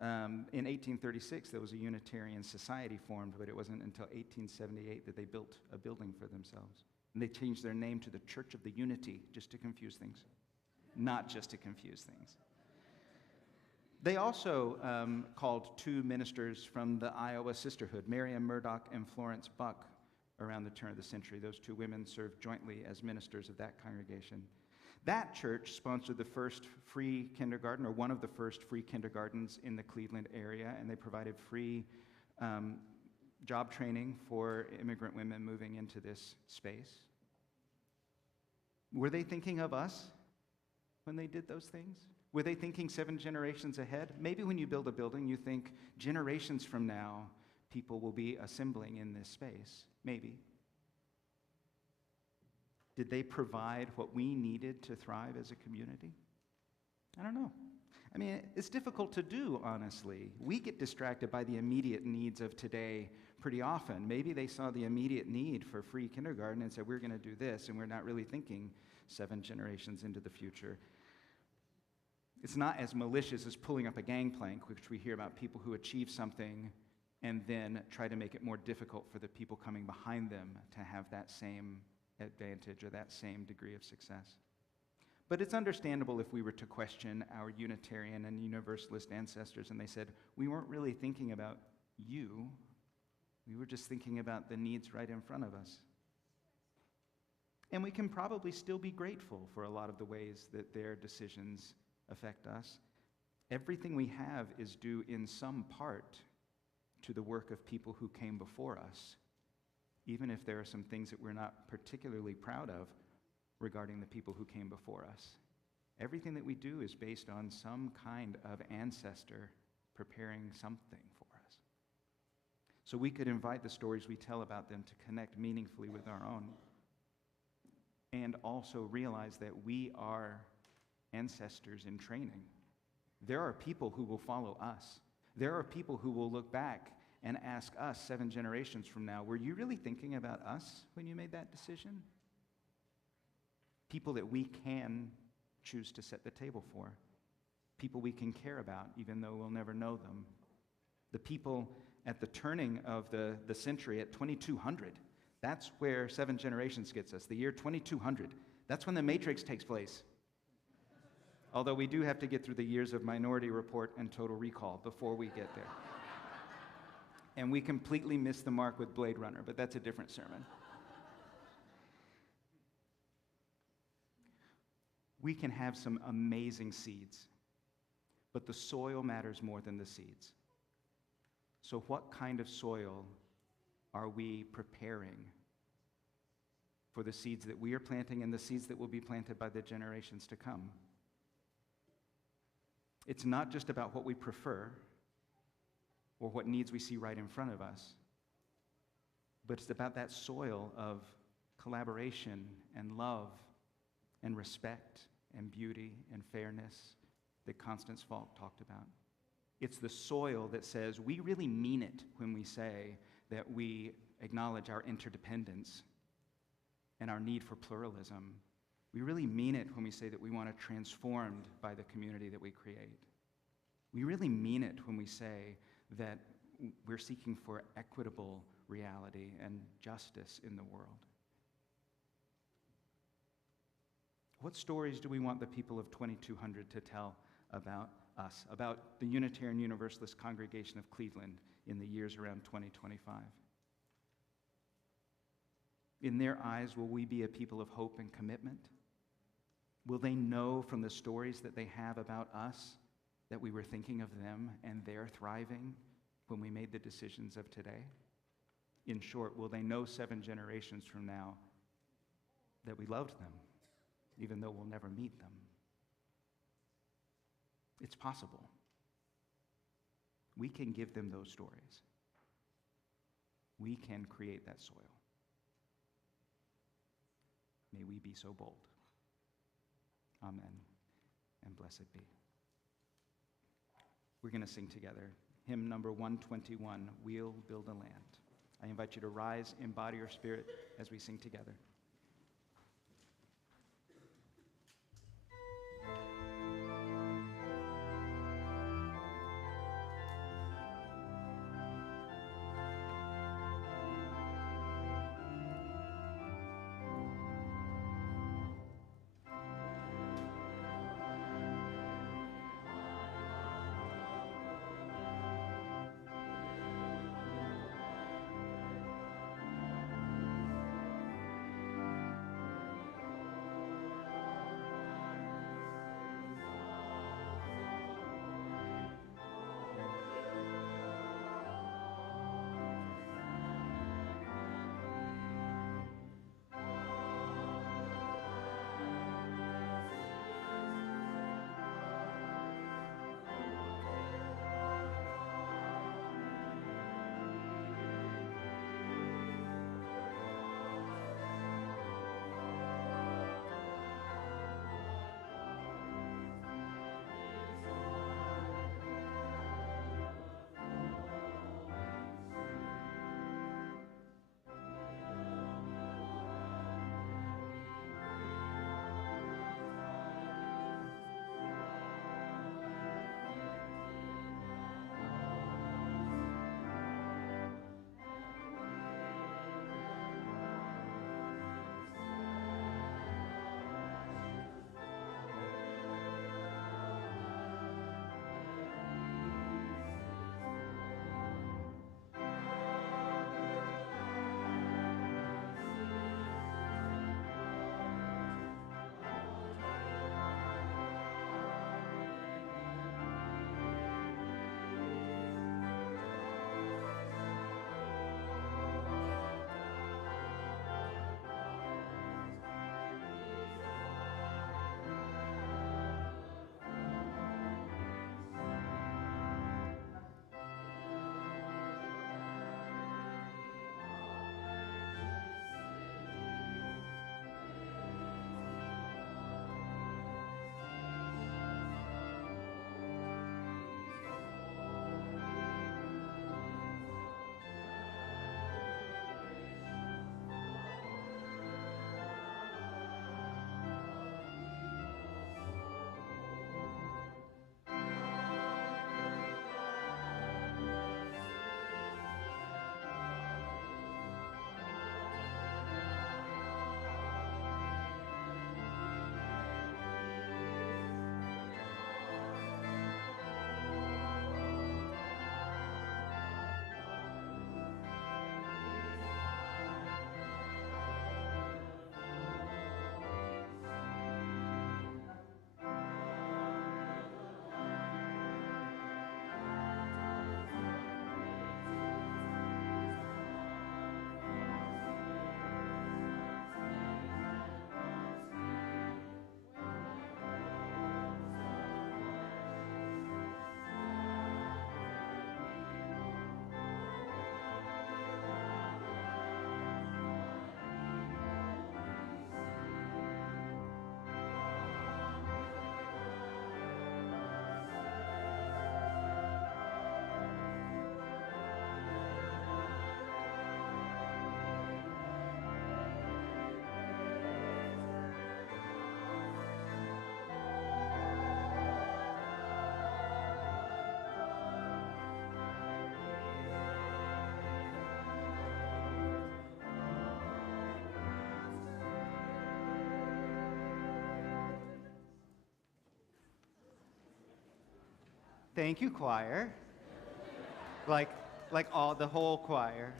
In 1836, there was a Unitarian society formed, but it wasn't until 1878 that they built a building for themselves. And they changed their name to the Church of the Unity, just to confuse things. Not just to confuse things. They also called 2 ministers from the Iowa Sisterhood, Miriam Murdoch and Florence Buck, around the turn of the century. Those 2 women served jointly as ministers of that congregation. That church sponsored the first free kindergarten, or one of the first free kindergartens in the Cleveland area, and they provided free job training for immigrant women moving into this space. Were they thinking of us when they did those things? Were they thinking 7 generations ahead? Maybe when you build a building, you think generations from now, people will be assembling in this space. Maybe. Did they provide what we needed to thrive as a community? I don't know. I mean, it's difficult to do, honestly. We get distracted by the immediate needs of today pretty often. Maybe they saw the immediate need for free kindergarten and said, we're going to do this, and we're not really thinking 7 generations into the future. It's not as malicious as pulling up a gangplank, which we hear about people who achieve something and then try to make it more difficult for the people coming behind them to have that same advantage or that same degree of success. But it's understandable if we were to question our Unitarian and Universalist ancestors and they said, we weren't really thinking about you, we were just thinking about the needs right in front of us. And we can probably still be grateful for a lot of the ways that their decisions affect us. Everything we have is due in some part to the work of people who came before us, even if there are some things that we're not particularly proud of regarding the people who came before us. Everything that we do is based on some kind of ancestor preparing something for us. So we could invite the stories we tell about them to connect meaningfully with our own, and also realize that we are ancestors in training. There are people who will follow us. There are people who will look back and ask us 7 generations from now, were you really thinking about us when you made that decision? People that we can choose to set the table for. People we can care about, even though we'll never know them. The people at the turning of the century at 2200. That's where 7 generations gets us, the year 2200. That's when the Matrix takes place. Although we do have to get through the years of Minority Report and Total Recall before we get there. And we completely missed the mark with Blade Runner, but that's a different sermon. We can have some amazing seeds, but the soil matters more than the seeds. So what kind of soil are we preparing for the seeds that we are planting and the seeds that will be planted by the generations to come? It's not just about what we prefer or what needs we see right in front of us, but it's about that soil of collaboration and love and respect and beauty and fairness that Constance Falk talked about. It's the soil that says we really mean it when we say that we acknowledge our interdependence and our need for pluralism. We really mean it when we say that we want to be transformed by the community that we create. We really mean it when we say that we're seeking for equitable reality and justice in the world. What stories do we want the people of 2200 to tell about us, about the Unitarian Universalist congregation of Cleveland in the years around 2025? In their eyes, will we be a people of hope and commitment? Will they know from the stories that they have about us that we were thinking of them and they're thriving when we made the decisions of today? In short, will they know 7 generations from now that we loved them, even though we'll never meet them? It's possible. We can give them those stories. We can create that soil. May we be so bold. Amen, and blessed be. We're going to sing together hymn number 121, We'll Build a Land. I invite you to rise in body or spirit as we sing together. Thank you, choir. like the whole choir.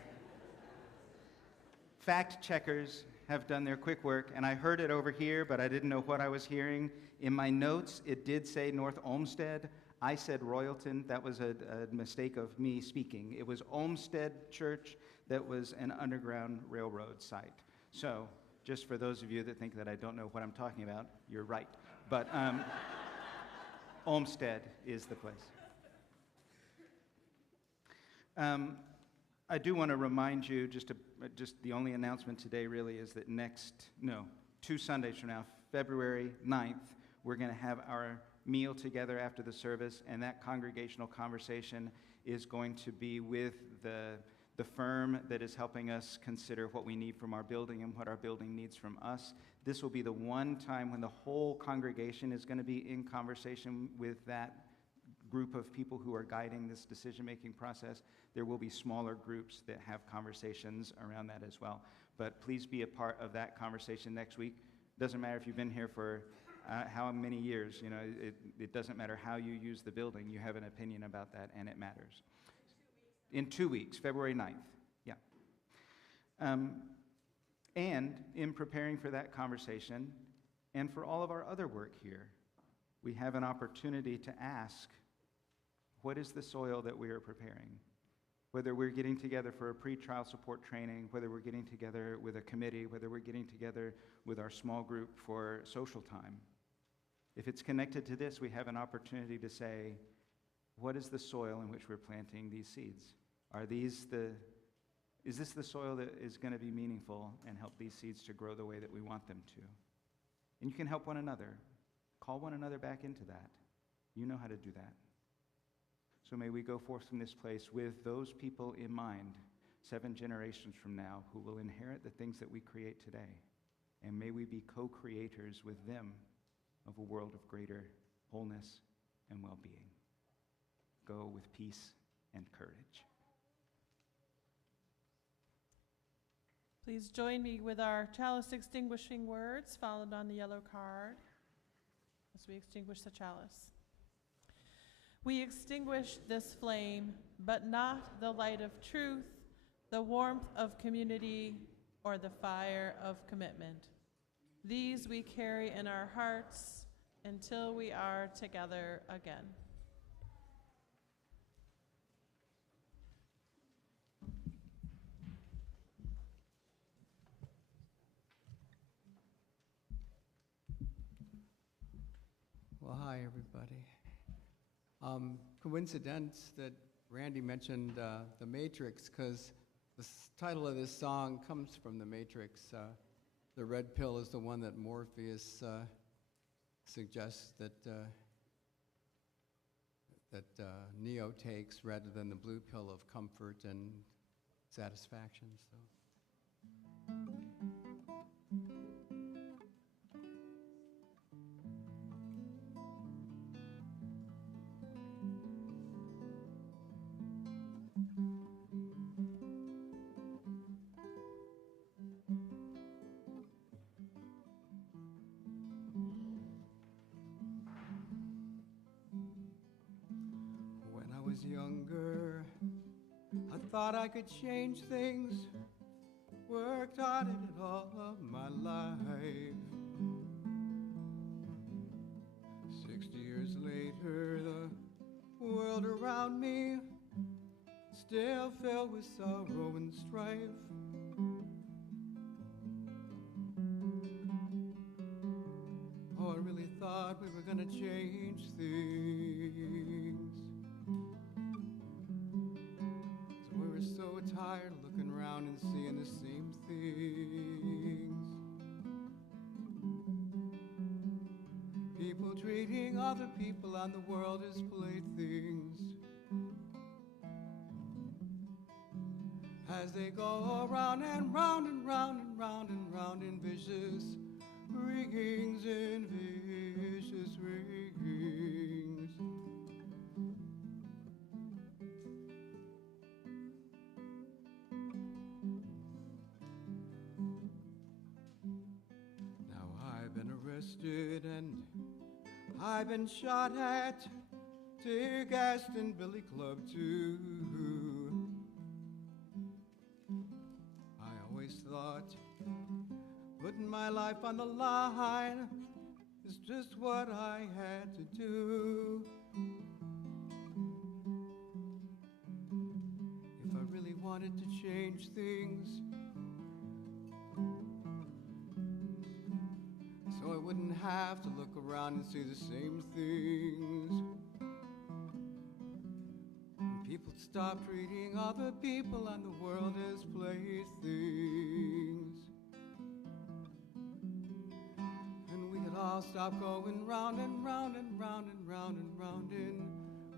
Fact checkers have done their quick work, and I heard it over here, but I didn't know what I was hearing. In my notes, it did say North Olmsted. I said Royalton. That was a mistake of me speaking. It was Olmsted Church that was an Underground Railroad site. So, just for those of you that think that I don't know what I'm talking about, you're right. But Olmsted is the place. I do want to remind you, just the only announcement today really is that 2 Sundays from now, February 9th, we're going to have our meal together after the service, and that congregational conversation is going to be with the firm that is helping us consider what we need from our building and what our building needs from us. This will be the one time when the whole congregation is going to be in conversation with that group of people who are guiding this decision-making process. There will be smaller groups that have conversations around that as well. But please be a part of that conversation next week. Doesn't matter if you've been here for how many years, it doesn't matter how you use the building. You have an opinion about that, and it matters. In 2 weeks, February 9th, yeah. And in preparing for that conversation, and for all of our other work here, we have an opportunity to ask, what is the soil that we are preparing? Whether we're getting together for a pre-trial support training, whether we're getting together with a committee, whether we're getting together with our small group for social time. If it's connected to this, we have an opportunity to say, what is the soil in which we're planting these seeds? Is this the soil that is going to be meaningful and help these seeds to grow the way that we want them to? And you can help one another. Call one another back into that. You know how to do that. So may we go forth from this place with those people in mind 7 generations from now who will inherit the things that we create today. And may we be co-creators with them of a world of greater wholeness and well-being. Go with peace and courage. Please join me with our chalice extinguishing words followed on the yellow card as we extinguish the chalice. We extinguish this flame, but not the light of truth, the warmth of community, or the fire of commitment. These we carry in our hearts until we are together again. Well, hi, everybody. Coincidence that Randy mentioned The Matrix, because the title of this song comes from The Matrix. The red pill is the one that Morpheus suggests that Neo takes, rather than the blue pill of comfort and satisfaction. So. Younger, I thought I could change things, worked hard at it all of my life. 60 years later, the world around me still filled with sorrow and strife. Oh, I really thought we were gonna change things. So tired of looking around and seeing the same things. People treating other people and the world as playthings. As they go around and round and round and round and round in vicious rings and vicious rings. I've been shot at Dick Aston Billy Club too. I always thought putting my life on the line is just what I had to do. If I really wanted to change things, so I wouldn't have to look around and see the same things. And people stop treating other people and the world as playthings. And we could all stop going round and round and round and round and round in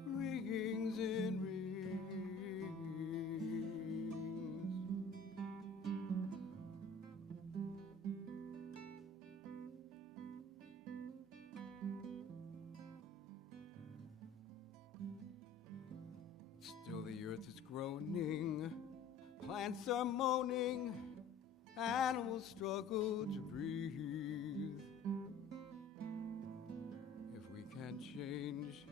rings and rings. Still the earth is groaning, plants are moaning, animals struggle to breathe. If we can't change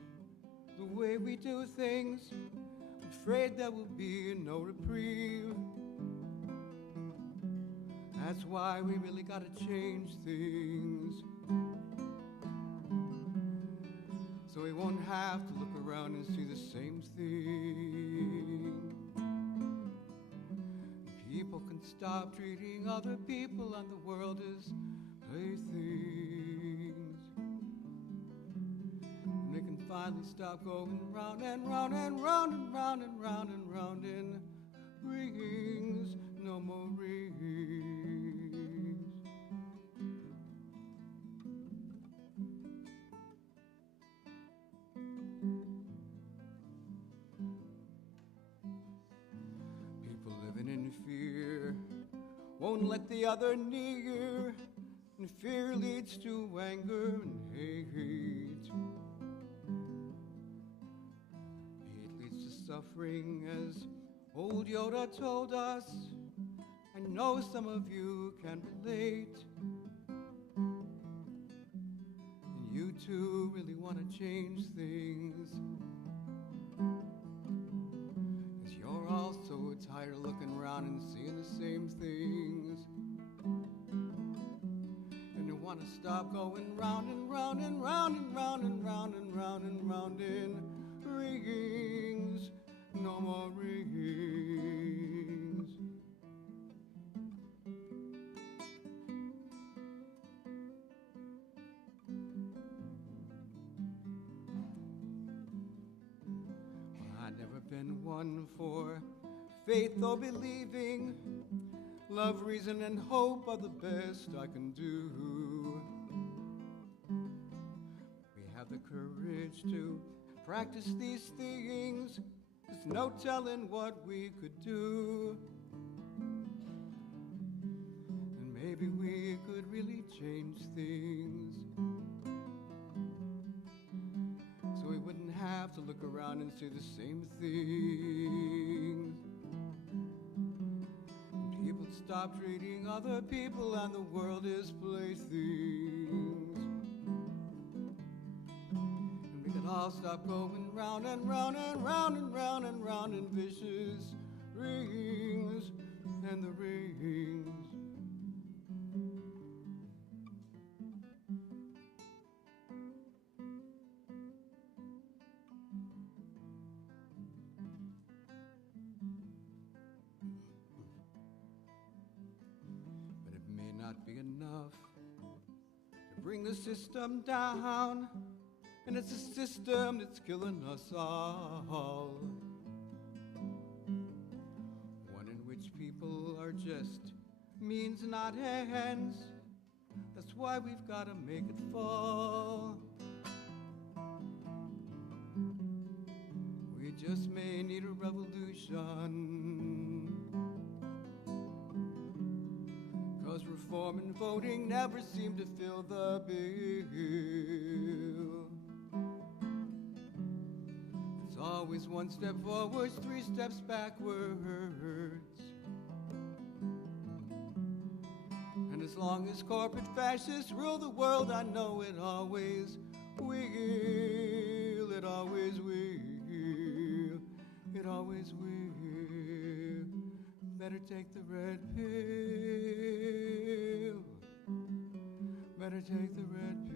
the way we do things, I'm afraid there will be no reprieve. That's why we really gotta change things, so we won't have to look around and see the same thing. People can stop treating other people and the world as playthings. And they can finally stop going round and round and round and round and round and round in rings, no more rings. Won't let the other near, and fear leads to anger and hate. Hate leads to suffering, as old Yoda told us. I know some of you can relate, and you too really want to change things, 'cause you're all so tired of looking around and seeing the same things, and you want to stop going round and round and round and round and round and round and round in rings, no more rings. Well, I've never been one for faith or believing. Love, reason, and hope are the best I can do. We have the courage to practice these things. There's no telling what we could do. And maybe we could really change things, so we wouldn't have to look around and see the same things. People stop treating other people and the world as playthings. And we can all stop going round and round and round and round and round in vicious rings and the rings. Be enough to bring the system down, and it's a system that's killing us all, one in which people are just means, not ends. That's why we've got to make it fall. We just may need a revolution, 'cause reform and voting never seem to fill the bill. It's always one step forwards, 3 steps backwards. And as long as corporate fascists rule the world, I know it always will, it always will. Better take the red pill. Better take the red pill.